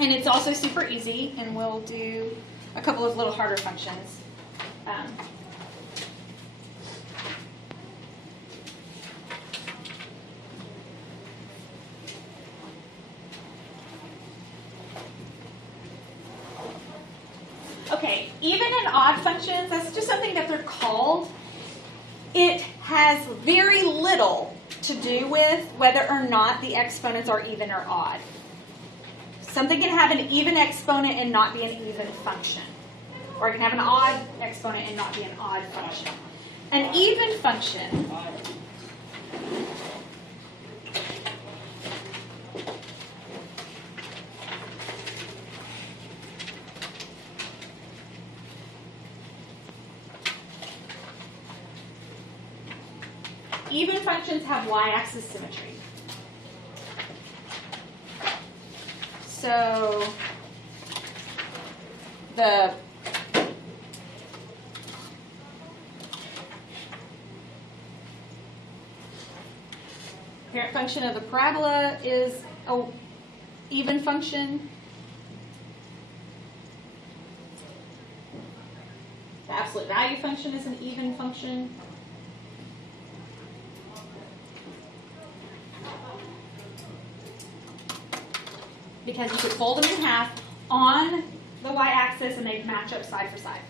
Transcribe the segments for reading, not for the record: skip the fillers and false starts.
And it's also super easy, and we'll do a couple of little harder functions. Okay, even and odd functions, that's just something that they're called. It has very little to do with whether or not the exponents are even or odd. Something can have an even exponent and not be an even function. Or it can have an odd exponent and not be an odd function. An even function even functions have y-axis symmetry. So the parent function of the parabola is an even function. The absolute value function is an even function. Because you could fold them in half on the y-axis and they'd match up side for side.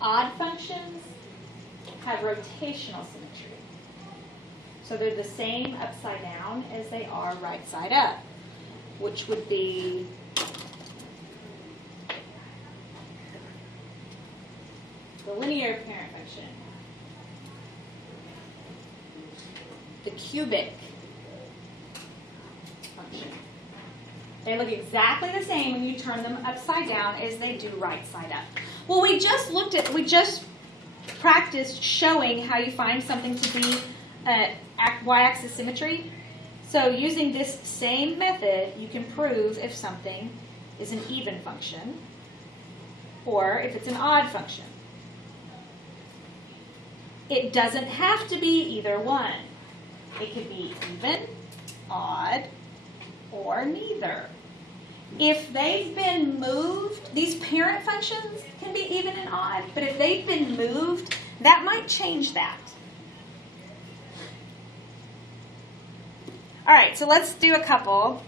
Odd functions have rotational symmetry. So they're the same upside down as they are right side up, which would be the linear parent function, the cubic function. They look exactly the same when you turn them upside down as they do right side up. Well, we just practiced showing how you find something to be y-axis symmetry. So using this same method, you can prove if something is an even function or if it's an odd function. It doesn't have to be either one. It could be even, odd, or neither. If they've been moved, these parent functions can be even and odd, but if they've been moved, that might change that. All right, so let's do a couple.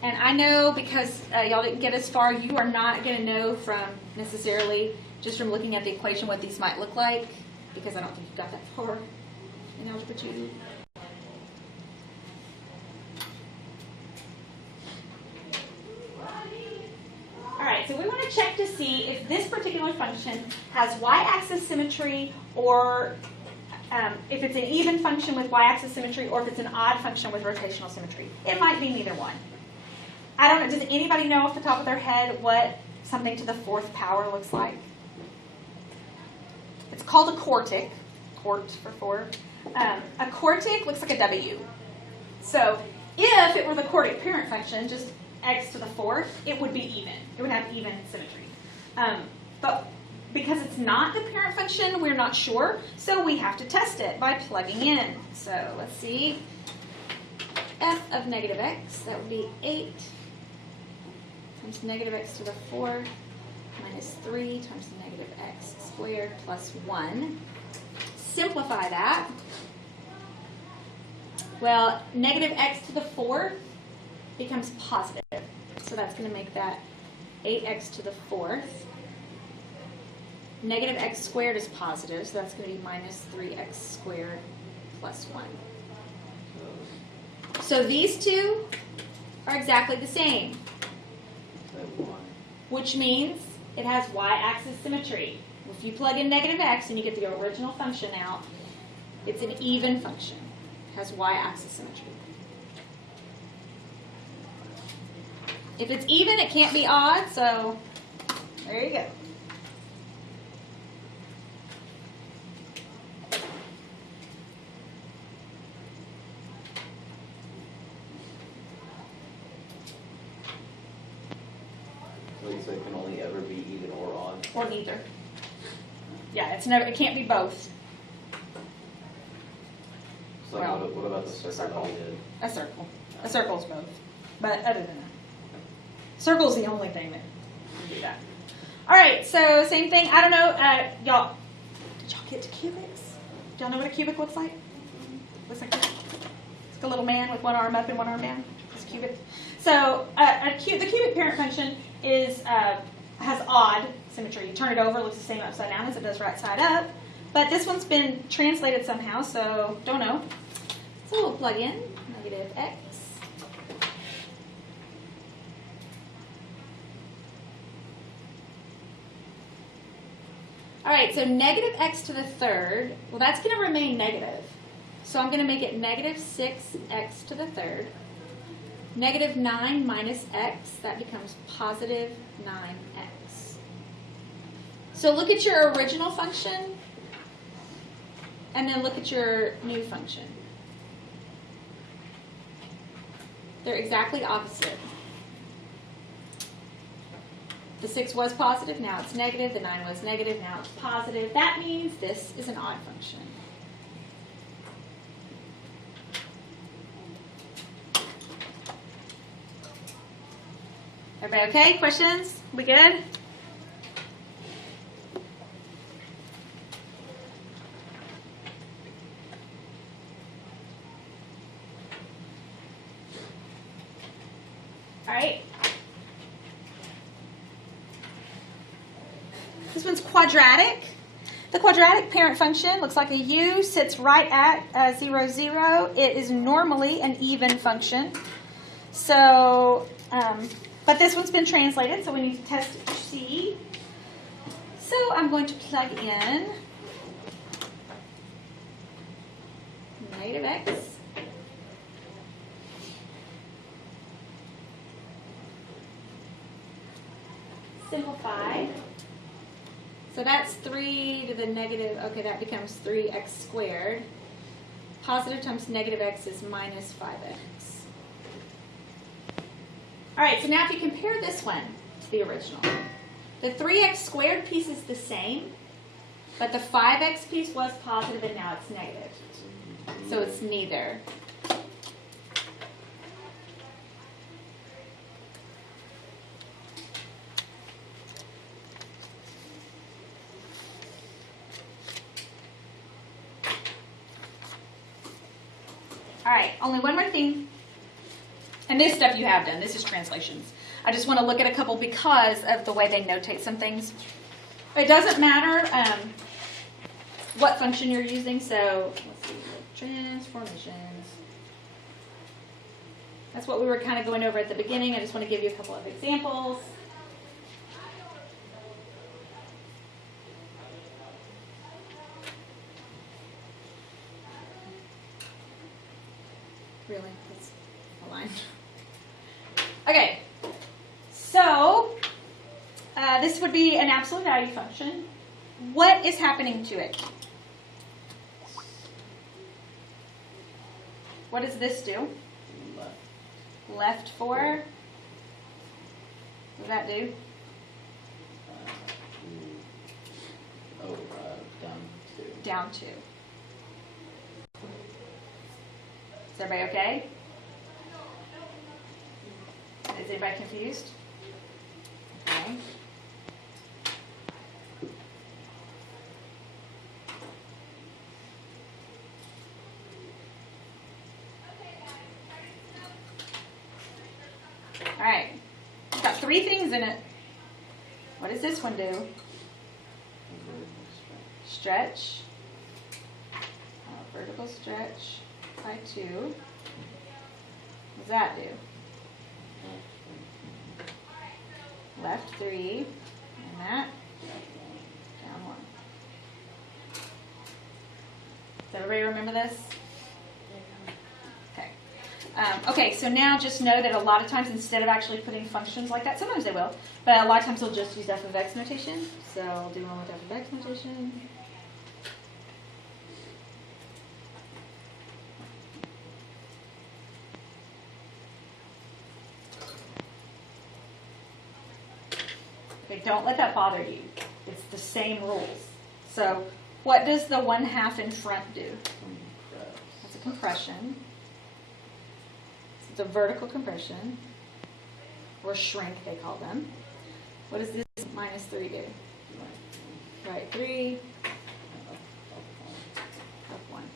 And I know because y'all didn't get as far, you are not going to know from necessarily just from looking at the equation what these might look like, because I don't think you got that far in Algebra 2. All right, so we want to check to see if this particular function has y-axis symmetry or if it's an even function with y-axis symmetry or if it's an odd function with rotational symmetry. It might be neither one. I don't know, does anybody know off the top of their head what something to the fourth power looks like? It's called a quartic, quart for four. A quartic looks like a W. So if it were the quartic parent function, just x to the fourth, it would be even. It would have even symmetry. But because it's not the parent function, we're not sure, so we have to test it by plugging in. So let's see. F of negative x, that would be 8 times negative x to the fourth minus 3 times negative x squared plus 1. Simplify that. Well, negative x to the fourth becomes positive. So that's going to make that 8x to the fourth. Negative x squared is positive, so that's going to be minus 3x squared plus 1. So these two are exactly the same, which means it has y-axis symmetry. If you plug in negative x and you get the original function out, it's an even function. It has y-axis symmetry. If it's even, it can't be odd, so there you go. so it can only ever be even or odd? Or neither. Yeah, it can't be both. So Well, what about the circle that we did? A circle. A circle's both. But other than that. Circle's the only thing that can do that. Alright, so same thing. I don't know, y'all, did y'all get to cubics? Do y'all know what a cubic looks like? Looks like this. It's like a little man with one arm up and one arm down. It's a cubic. So the cubic parent function has odd symmetry. You turn it over, it looks the same upside down as it does right side up. But this one's been translated somehow, so don't know. So we'll plug in negative x. All right, so negative x to the third, well, that's going to remain negative. So I'm going to make it negative 6x to the third. Negative 9 minus x, that becomes positive 9x. So look at your original function, and then look at your new function. They're exactly opposite. The 6 was positive, now it's negative. The 9 was negative, now it's positive. That means this is an odd function. Everybody okay? Questions? We good? All right. This one's quadratic. The quadratic parent function looks like a u, sits right at 0, 0. It is normally an even function. So, but this one's been translated, so we need to test C. So I'm going to plug in negative x. Simplify. So that's 3 to the negative, okay, that becomes 3x squared. Positive times negative x is minus 5x. All right, so now if you compare this one to the original, the 3x squared piece is the same, but the 5x piece was positive and now it's negative. So it's neither. All right, only one more thing. And this stuff you have done. This is translations. I just want to look at a couple because of the way they notate some things. It doesn't matter what function you're using. So let's see, transformations. That's what we were kind of going over at the beginning. I just want to give you a couple of examples. Really, that's a line. Okay, so this would be an absolute value function. What is happening to it? What does this do? Left 4. What does that do? Down 2. Is everybody okay? Is anybody confused? Okay. All right. It's got 3 things in it. What does this one do? Stretch. Vertical stretch by 2. What does that do? Left 3, and that, down 1. Does everybody remember this? Okay. Okay, so now just know that a lot of times instead of actually putting functions like that, sometimes they will, but a lot of times they'll just use f of x notation. So I'll do one with f of x notation. Okay, don't let that bother you. It's the same rules. So what does the 1/2 in front do? That's a compression. It's a vertical compression, or shrink they call them. What does this -3 do? Right, 3, up 1.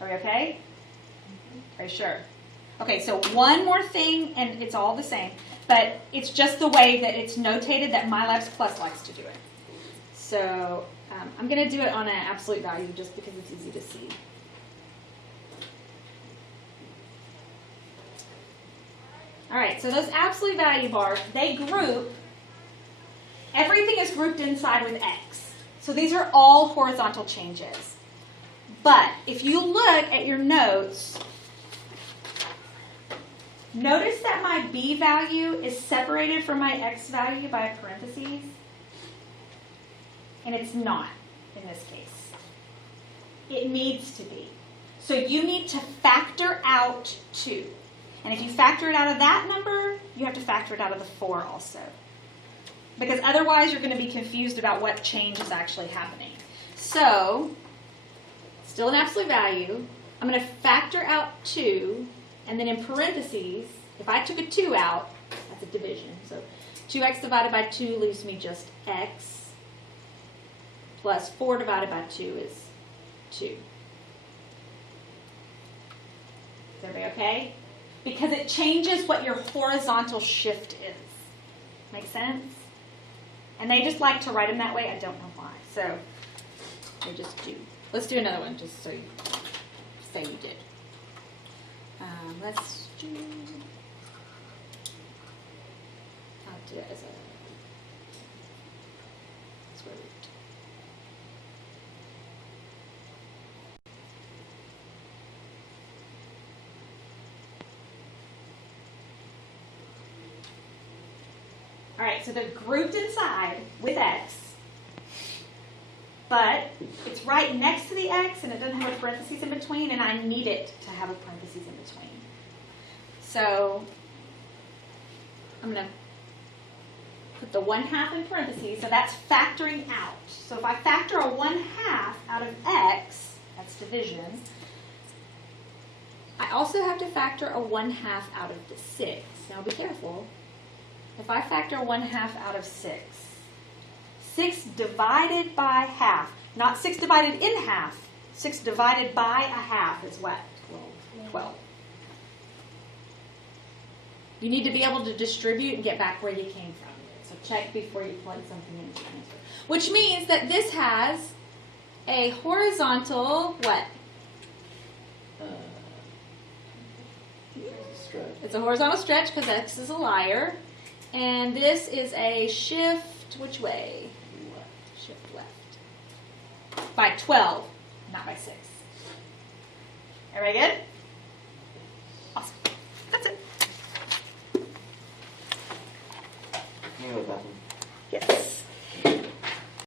Are we okay? Are you sure? Okay, so one more thing, and it's all the same, but it's just the way that it's notated that MyLabs Plus likes to do it. So I'm going to do it on an absolute value just because it's easy to see. All right, so those absolute value bars, they group, everything is grouped inside with X. So these are all horizontal changes. But if you look at your notes, notice that my B value is separated from my X value by a parentheses. And it's not in this case. It needs to be. So you need to factor out 2. And if you factor it out of that number, you have to factor it out of the 4 also. Because otherwise you're going to be confused about what change is actually happening. So, still an absolute value. I'm going to factor out 2, and then in parentheses, if I took a 2 out, that's a division. So 2x divided by 2 leaves me just x, plus 4 divided by 2 is 2. Is everybody okay? Because it changes what your horizontal shift is. Make sense? And they just like to write them that way. I don't know why. So they just do. Let's do another one just so you say you did. Let's do. I'll do it as a square root. All right, so they're grouped inside with X, but it's right next to the X and it doesn't have a parentheses in between, and I need it to have a parentheses in between. So I'm going to put the 1/2 in parentheses, so that's factoring out. So if I factor a 1/2 out of X, that's division, I also have to factor a 1/2 out of the 6. Now be careful. If I factor 1/2 out of 6, 6 divided by half, not 6 divided in half, 6 divided by a half is what? 12. You need to be able to distribute and get back where you came from. So check before you plug something in. Which means that this has a horizontal what? Stretch. It's a horizontal stretch because X is a liar. And this is a shift, which way? Left. Shift left. By 12, not by 6. Everybody good?